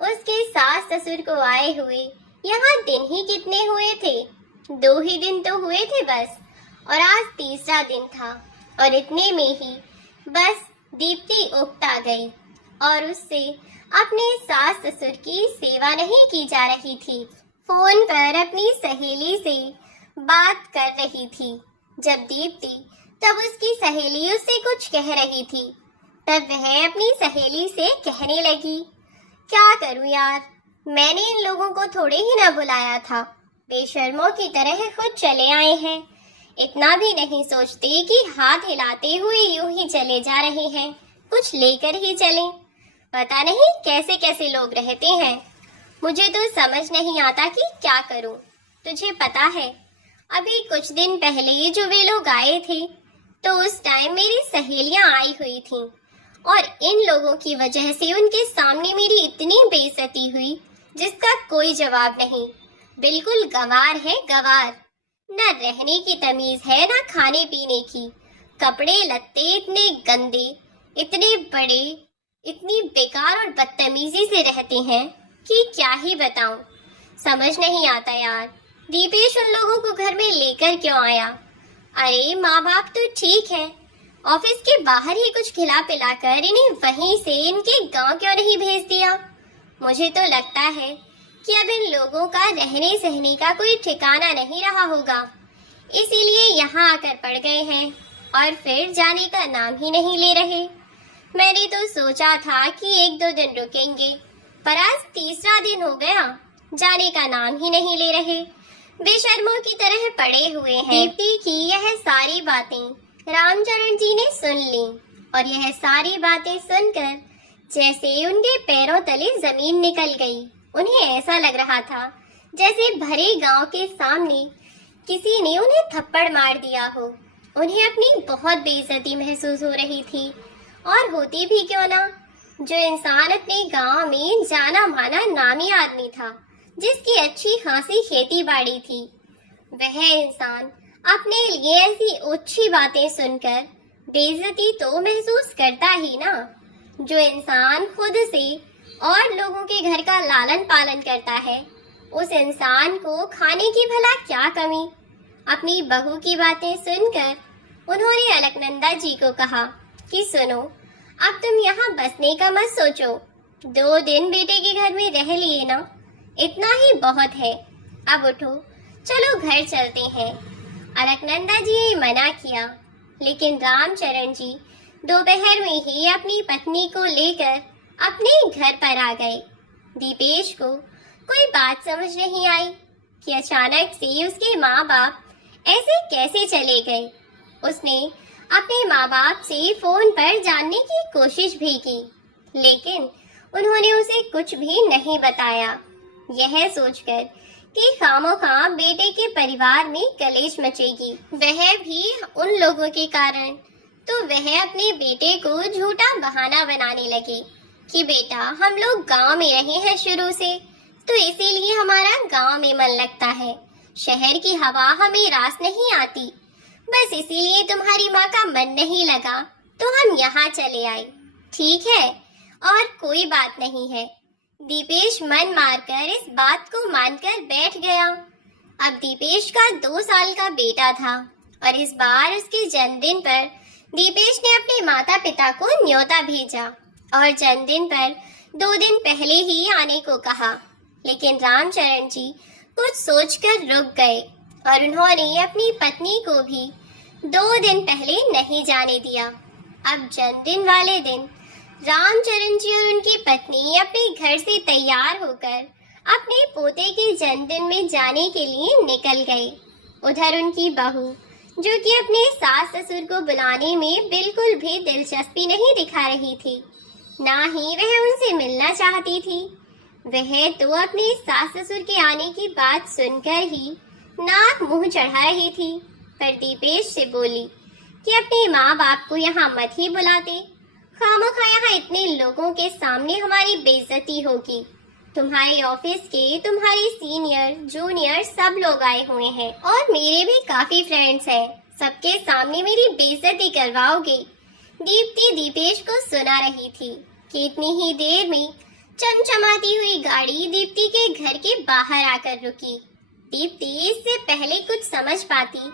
उसके सास ससुर को आए हुए यहाँ दिन ही कितने हुए थे? 2 ही दिन तो हुए थे बस, और आज तीसरा दिन था। और इतने में ही बस दीप्ति उकता गई और उससे अपने सास ससुर की सेवा नहीं की जा रही थी। फोन पर अपनी सहेली से बात कर रही थी। जब दीप्ति तब उसकी सहेली उससे कुछ कह रही थी, तब वह अपनी सहेली से कहने लगी, क्या करूं यार, मैंने इन लोगों को थोड़े ही ना बुलाया था, बेशर्मों की तरह खुद चले आए हैं। इतना भी नहीं सोचते कि हाथ हिलाते हुए यूं ही चले जा रहे हैं, कुछ लेकर ही चलें। पता नहीं कैसे कैसे लोग रहते हैं, मुझे तो समझ नहीं आता कि क्या करूं। तुझे पता है, अभी कुछ दिन पहले जो वे लोग आए थे, तो उस टाइम मेरी सहेलियां आई हुई थीं और इन लोगों की वजह से उनके सामने मेरी इतनी बेइज्जती हुई जिसका कोई जवाब नहीं। बिल्कुल गंवार है, गंवार। न रहने की तमीज है, न खाने पीने की। कपड़े लत्ते इतने गंदे, इतने बड़े, इतनी बेकार और बदतमीजी से रहते हैं कि क्या ही बताऊं। समझ नहीं आता यार, दीपेश उन लोगों को घर में लेकर क्यों आया। अरे माँ बाप तो ठीक है, ऑफिस के बाहर ही कुछ खिला पिला कर इन्हें वहीं से इनके गांव क्यों नहीं भेज दिया। मुझे तो लगता है कि अब इन लोगों का रहने सहने का कोई ठिकाना नहीं रहा होगा, इसीलिए यहाँ आकर पड़ गए हैं और फिर जाने का नाम ही नहीं ले रहे। मैंने तो सोचा था कि 1-2 दिन रुकेंगे, पर आज तीसरा दिन हो गया, जाने का नाम ही नहीं ले रहे, बेशर्मों की तरह पड़े हुए हैं। दीप्ति की यह सारी बातें रामचरण जी ने सुन ली और यह सारी बातें सुनकर जैसे उनके पैरों तले जमीन निकल गई। उन्हें ऐसा लग रहा था जैसे भरे गांव के सामने किसी ने उन्हें थप्पड़ मार दिया हो। उन्हें अपनी बहुत बेइज्जती महसूस हो रही थी, और होती भी क्यों ना। जो इंसान अपने गांव में जाना माना नामी आदमी था, जिसकी अच्छी खासी खेती बाड़ी थी, वह इंसान अपने लिए ऐसी ओछी बातें सुनकर बेइज्जती तो महसूस करता ही ना। जो इंसान खुद से और लोगों के घर का लालन पालन करता है, उस इंसान को खाने की भला क्या कमी। अपनी बहू की बातें सुनकर उन्होंने अलकनंदा जी को कहा कि सुनो, अब तुम यहाँ बसने का मत सोचो, 2 दिन बेटे के घर में रह लिए ना, इतना ही बहुत है। अब उठो, चलो घर चलते हैं। अलकनंदा जी ने मना किया, लेकिन रामचरण जी दोपहर में ही अपनी पत्नी को लेकर अपने घर पर आ गए। दीपेश को कोई बात समझ नहीं आई कि अचानक से उसके माँ बाप ऐसे कैसे चले गए। उसने अपने माँ बाप से फोन पर जानने की कोशिश भी की, लेकिन उन्होंने उसे कुछ भी नहीं बताया। यह सोचकर कि खामोखा बेटे के परिवार में कलेश मचेगी, वह भी उन लोगों के कारण, तो वह अपने बेटे को झूठा बहाना बनाने लगे कि बेटा, हम लोग गांव में रहे हैं शुरू से, तो इसीलिए हमारा गांव में मन लगता है, शहर की हवा हमें रास नहीं आती, बस इसीलिए तुम्हारी माँ का मन नहीं लगा तो हम यहाँ चले आए। ठीक है, और कोई बात नहीं है। दीपेश मन मारकर इस बात को मानकर बैठ गया। अब दीपेश का 2 साल का बेटा था और इस बार उसके जन्मदिन पर दीपेश ने अपने माता पिता को न्योता भेजा और जन्मदिन पर 2 दिन पहले ही आने को कहा, लेकिन रामचरण जी कुछ सोचकर रुक गए और उन्होंने अपनी पत्नी को भी 2 दिन पहले नहीं जाने दिया। अब जन्मदिन वाले दिन रामचरण जी और उनकी पत्नी अपने घर से तैयार होकर अपने पोते के जन्मदिन में जाने के लिए निकल गए। उधर उनकी बहू, जो कि अपने सास ससुर को बुलाने में बिल्कुल भी दिलचस्पी नहीं दिखा रही थी, ना ही वह उनसे मिलना चाहती थी, वह तो अपने सास ससुर के आने की बात सुनकर ही नाक मुंह चढ़ा रही थी। पर दीपेश से बोली कि अपने माँ बाप को यहाँ मत ही बुलाते, खामखा यहाँ इतने लोगों के सामने हमारी बेइज्जती होगी। तुम्हारे ऑफिस के तुम्हारे सीनियर जूनियर सब लोग आए हुए हैं और मेरे भी काफी फ्रेंड्स हैं, सबके सामने मेरी बेइज्जती करवाओगे। दीप्ति दीपेश को सुना रही थी कि इतनी ही देर में चमचमाती हुई गाड़ी दीप्ति के घर के बाहर आकर रुकी। दीप्ति इससे पहले कुछ समझ पाती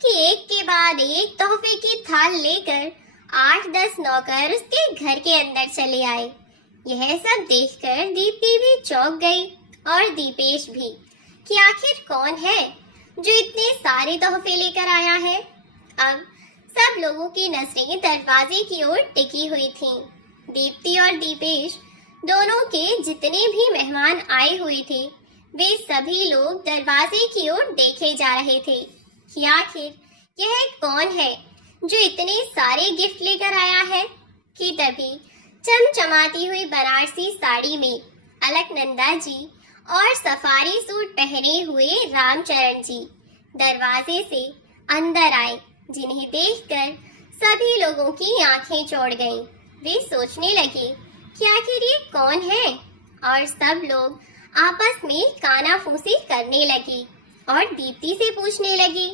कि एक के बाद एक तोहफे की थाल लेकर 8-10 नौकर उसके घर के अंदर चले आए। यह सब देखकर दीप्ति भी चौंक गई और दीपेश भी, कि आखिर कौन है जो इतने सारे तोहफे लेकर आया है। अब सब लोगों की नजरें दरवाजे की ओर टिकी हुई थीं। दीप्ति और दीपेश दोनों के जितने भी मेहमान आए हुए थे वे सभी लोग दरवाजे की ओर देखे जा रहे थे कि आखिर यह कौन है जो इतने सारे गिफ्ट लेकर आया है। कि तभी चमचमाती हुई बनारसी साड़ी में अलकनंदा जी और सफारी सूट पहने हुए रामचरण जी दरवाजे से अंदर आए, जिन्हें देखकर सभी लोगों की आंखें चौड़ गईं। वे सोचने लगे कि आखिर ये कौन है और सब लोग आपस में कानाफूसी करने लगे और दीप्ति से पूछने लगी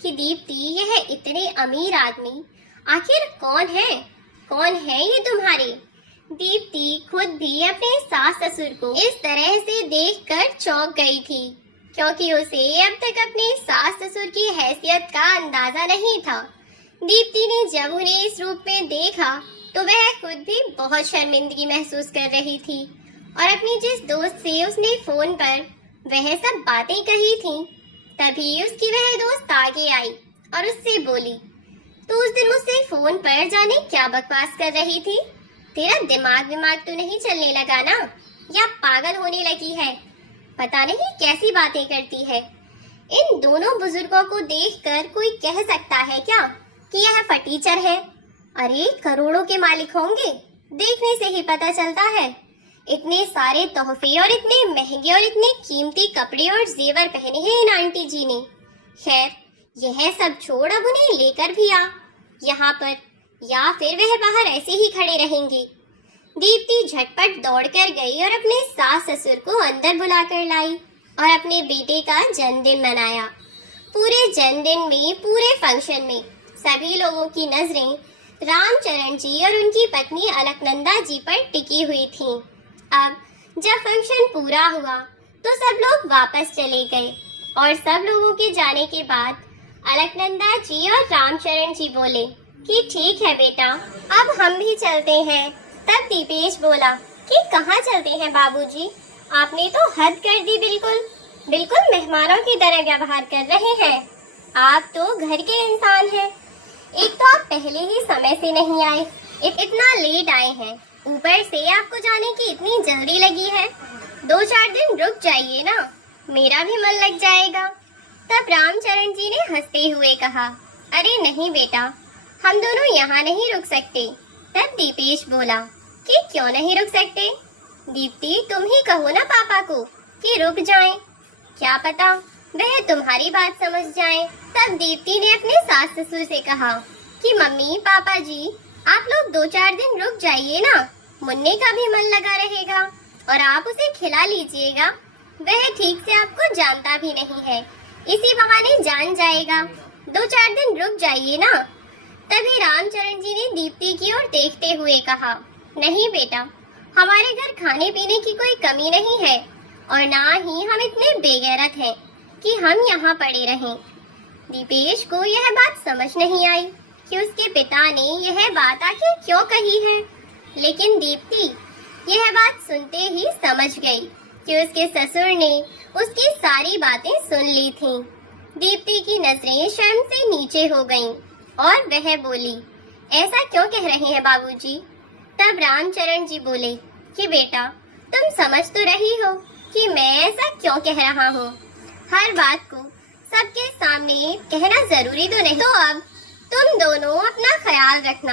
कि दीप्ति, यह इतने अमीर आदमी आखिर कौन है? कौन है ये तुम्हारे? दीप्ति खुद भी अपने सास ससुर को इस तरह से देखकर चौंक गई थी, क्योंकि उसे अब तक अपने सास ससुर की हैसियत का अंदाजा नहीं था। दीप्ति ने जब उन्हें इस रूप में देखा तो वह खुद भी बहुत शर्मिंदगी महसूस कर रही थी और अपनी जिस दोस्त से उसने फोन पर वह सब बातें कही थीं, तभी उसकी वह दोस्त आगे आई और उससे बोली, तो उस दिन मुझसे फोन पर जाने क्या बकवास कर रही थी? तेरा दिमाग तो नहीं चलने लगा ना, या पागल होने लगी है? पता नहीं कैसी बातें करती है। इन दोनों बुजुर्गों को देखकर कोई कह सकता है क्या कि यह फटीचर है? अरे करोड़ों के मालिक होंगे, देखने से ही पता चलता है। इतने सारे तोहफे और इतने महंगे और इतने कीमती कपड़े और जेवर पहने हैं इन आंटी जी ने। खैर यह सब छोड़, अब उन्हें लेकर भी आ यहाँ पर, या फिर वह बाहर ऐसे ही खड़े रहेंगे। दीप्ति झटपट दौड़कर गई और अपने सास ससुर को अंदर बुलाकर लाई और अपने बेटे का जन्मदिन मनाया। पूरे जन्मदिन में, पूरे फंक्शन में सभी लोगों की नजरें रामचरण जी और उनकी पत्नी अलकनंदा जी पर टिकी हुई थीं। अब जब फंक्शन पूरा हुआ तो सब लोग वापस चले गए और सब लोगों के जाने के बाद अलकनंदा जी और रामचरण जी बोले कि ठीक है बेटा, अब हम भी चलते हैं। तब दीपेश बोला कि कहाँ चलते हैं बाबूजी? आपने तो हद कर दी, बिल्कुल मेहमानों की तरह व्यवहार कर रहे हैं। आप तो घर के इंसान हैं। एक तो आप पहले ही समय से नहीं आए, इतना लेट आए हैं, ऊपर से आपको जाने की इतनी जल्दी लगी है। 2-4 दिन रुक जाइए ना, मेरा भी मन लग जाएगा। तब रामचरण जी ने हंसते हुए कहा, अरे नहीं बेटा, हम दोनों यहाँ नहीं रुक सकते। तब दीपेश बोला कि क्यों नहीं रुक सकते? दीप्ति, तुम ही कहो ना पापा को कि रुक जाएं। क्या पता वह तुम्हारी बात समझ जाएं। तब दीप्ति ने अपने सास ससुर से कहा कि मम्मी पापा जी, आप लोग 2-4 दिन रुक जाइए ना, मुन्ने का भी मन लगा रहेगा और आप उसे खिला लीजिएगा। वह ठीक से आपको जानता भी नहीं है, इसी बहाने जान जाएगा। 2-4 दिन रुक जाइए ना। तभी रामचरण जी ने दीप्ति की ओर देखते हुए कहा, नहीं बेटा, हमारे घर खाने पीने की कोई कमी नहीं है और ना ही हम इतने बेगैरत हैं कि हम यहाँ पड़े रहें। दीपेश को यह बात समझ नहीं आई कि उसके पिता ने यह बात आखिर क्यों कही है, लेकिन दीप्ति यह बात सुनते ही समझ गई कि उसके ससुर ने उसकी सारी बातें सुन ली थीं। दीप्ति की नजरें शर्म से नीचे हो गईं और वह बोली, ऐसा क्यों कह रहे हैं बाबूजी? तब रामचरण जी बोले कि बेटा, तुम समझ तो रही हो कि मैं ऐसा क्यों कह रहा हूँ। हर बात को सबके सामने कहना जरूरी तो नहीं। तो अब तुम दोनों अपना ख्याल रखना।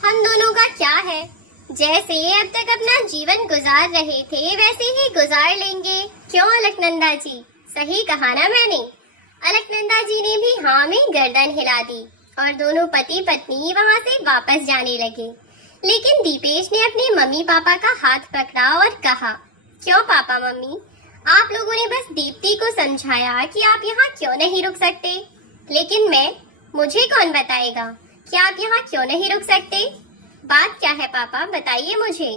हम दोनों का क्या है, जैसे अब तक अपना जीवन गुजार रहे थे वैसे ही गुजार लेंगे। क्यों अलकनंदा जी, सही कहा ना मैंने? अलकनंदा जी ने भी हाँ में गर्दन हिला दी और दोनों पति पत्नी वहाँ से वापस जाने लगे। लेकिन दीपेश ने अपने मम्मी पापा का हाथ पकड़ा और कहा, क्यों पापा मम्मी, आप लोगों ने बस दीप्ति को समझाया कि आप यहाँ क्यों नहीं रुक सकते, लेकिन मुझे कौन बताएगा कि आप यहाँ क्यों नहीं रुक सकते? बात क्या है पापा, बताइए मुझे।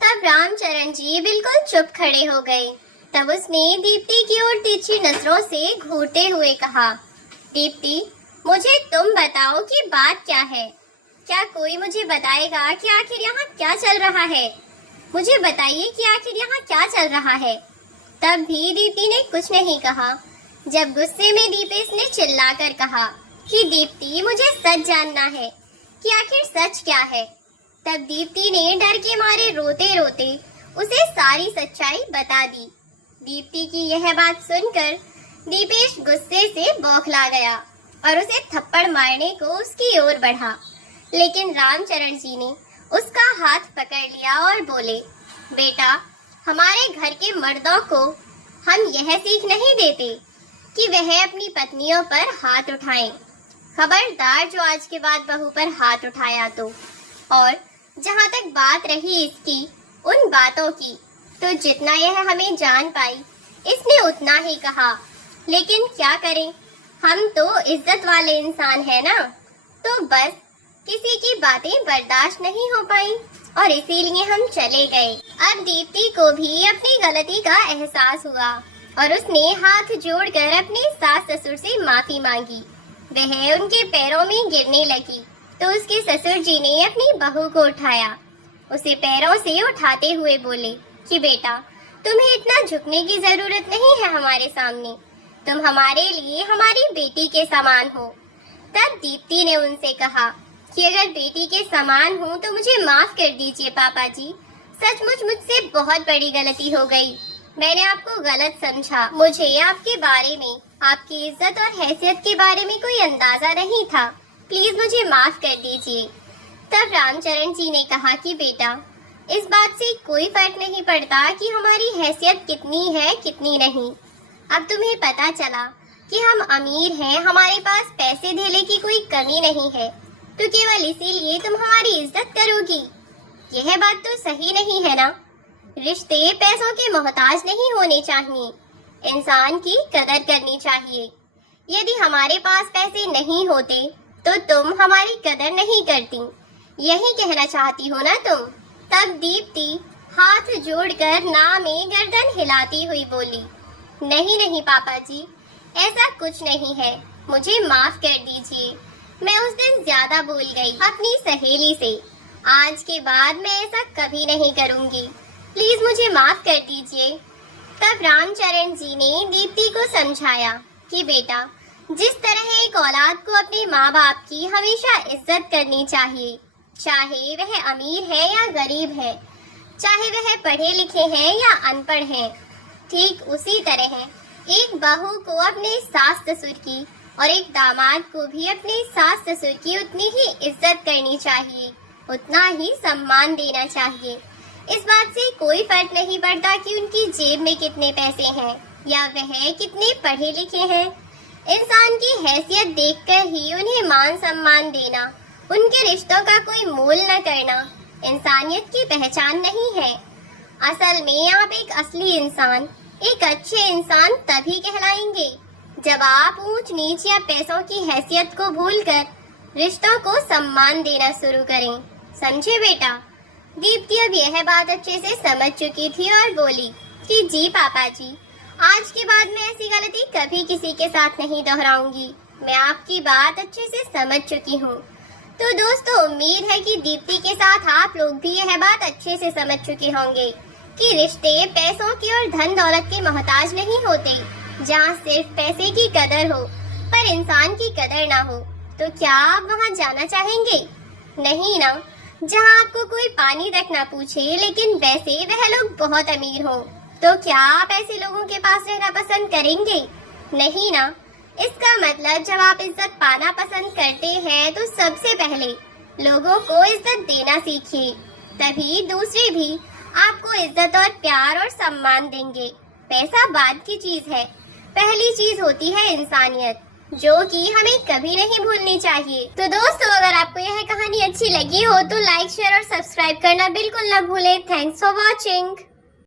तब रामचरण जी बिल्कुल चुप खड़े हो गए। तब उसने दीप्ति की ओर तिरछी नजरों से घूरते हुए कहा, दीप्ति, मुझे तुम बताओ कि बात क्या है। क्या कोई मुझे बताएगा कि आखिर यहाँ क्या चल रहा है? मुझे बताइए कि आखिर यहाँ क्या चल रहा है। तब भी दीप्ति ने कुछ नहीं कहा। जब गुस्से में दीपेश ने चिल्लाकर कहा कि दीप्ति, मुझे सच जानना है कि आखिर सच क्या है, तब दीप्ति ने डर के मारे रोते रोते उसे सारी सच्चाई बता दी। दीप्ति की यह बात सुनकर दीपेश गुस्से से बौखला गया और उसे थप्पड़ मारने को उसकी ओर बढ़ा, लेकिन रामचरण जी ने उसका हाथ पकड़ लिया और बोले, बेटा, हमारे घर के मर्दों को हम यह सीख नहीं देते कि वह अपनी पत्नियों पर हाथ उठाएं। खबरदार जो आज के बाद बहू पर हाथ उठाया तो। और जहाँ तक बात रही इसकी उन बातों की, तो जितना यह हमें जान पाई इसने उतना ही कहा, लेकिन क्या करें, हम तो इज्जत वाले इंसान हैं ना, तो बस किसी की बातें बर्दाश्त नहीं हो पाई और इसीलिए हम चले गए। अब दीप्ति को भी अपनी गलती का एहसास हुआ और उसने हाथ जोड़कर अपने सास ससुर से माफी मांगी। वह उनके पैरों में गिरने लगी तो उसके ससुर जी ने अपनी बहू को उठाया। उसे पैरों से उठाते हुए बोले कि बेटा, तुम्हें इतना झुकने की जरूरत नहीं है हमारे सामने, तुम हमारे लिए हमारी बेटी के समान हो। तब दीप्ति ने उनसे कहा कि अगर बेटी के समान हूँ तो मुझे माफ कर दीजिए पापा जी, सचमुच मुझसे बहुत बड़ी गलती हो गई। मैंने आपको गलत समझा। मुझे आपके बारे में, आपकी इज्जत और हैसियत के बारे में कोई अंदाजा नहीं था। प्लीज मुझे माफ कर दीजिए। तब रामचरण जी ने कहा कि बेटा, इस बात से कोई फर्क नहीं पड़ता कि हमारी हैसियत कितनी है कितनी नहीं। अब तुम्हें पता चला कि हम अमीर हैं, हमारे पास पैसे धेले की कोई कमी नहीं है, तो केवल इसीलिए तुम हमारी इज्जत करोगी। यह बात तो सही नहीं है ना। रिश्ते पैसों के मोहताज नहीं होने चाहिए, इंसान की कदर करनी चाहिए। यदि हमारे पास पैसे नहीं होते तो तुम हमारी कदर नहीं करती, यही कहना चाहती हो ना तुम। तब दीप्ति हाथ जोड़कर ना में गर्दन हिलाती हुई बोली, नहीं नहीं पापा जी, ऐसा कुछ नहीं है, मुझे माफ कर दीजिए। मैं उस दिन ज्यादा बोल गई अपनी सहेली से। आज के बाद मैं ऐसा कभी नहीं करूंगी, प्लीज मुझे माफ कर दीजिए। तब रामचरण जी ने दीप्ति को समझाया कि बेटा, जिस तरह एक औलाद को अपने माँ बाप की हमेशा इज्जत करनी चाहिए, चाहे वह अमीर है या गरीब है, चाहे वह पढ़े लिखे हैं या अनपढ़ हैं, ठीक उसी तरह एक बहू को अपने सास ससुर की और एक दामाद को भी अपने सास ससुर की उतनी ही इज्जत करनी चाहिए, उतना ही सम्मान देना चाहिए। इस बात से कोई फर्क नहीं पड़ता कि उनकी जेब में कितने पैसे हैं या वह कितने पढ़े लिखे हैं। इंसान की हैसियत देखकर ही उन्हें मान सम्मान देना, उनके रिश्तों का कोई मोल न करना इंसानियत की पहचान नहीं है। असल में आप एक असली इंसान, एक अच्छे इंसान तभी कहलाएंगे जब आप ऊंच नीच या पैसों की हैसियत को भूलकर रिश्तों को सम्मान देना शुरू करें। समझे बेटा? दीप्ति अब यह बात अच्छे से समझ चुकी थी और बोली कि जी पापा जी, आज के बाद मैं ऐसी गलती कभी किसी के साथ नहीं दोहराऊंगी। मैं आपकी बात अच्छे से समझ चुकी हूँ। तो दोस्तों, उम्मीद है कि दीप्ति के साथ आप लोग भी यह बात अच्छे से समझ चुके होंगे कि रिश्ते पैसों की और धन दौलत के मोहताज नहीं होते। जहाँ सिर्फ पैसे की कदर हो पर इंसान की कदर ना हो, तो क्या आप वहाँ जाना चाहेंगे? नहीं ना। जहाँ आपको कोई पानी तक ना पूछे लेकिन वैसे वह लोग बहुत अमीर हो, तो क्या आप ऐसे लोगों के पास रहना पसंद करेंगे? नहीं ना। इसका मतलब जब आप इज्जत पाना पसंद करते हैं तो सबसे पहले लोगों को इज्जत देना सीखिए, तभी दूसरे भी आपको इज्जत और प्यार और सम्मान देंगे। पैसा बाद की चीज है, पहली चीज होती है इंसानियत, जो कि हमें कभी नहीं भूलनी चाहिए। तो दोस्तों, अगर आपको यह कहानी अच्छी लगी हो तो लाइक, शेयर और सब्सक्राइब करना बिल्कुल न भूलें। Thanks for watching.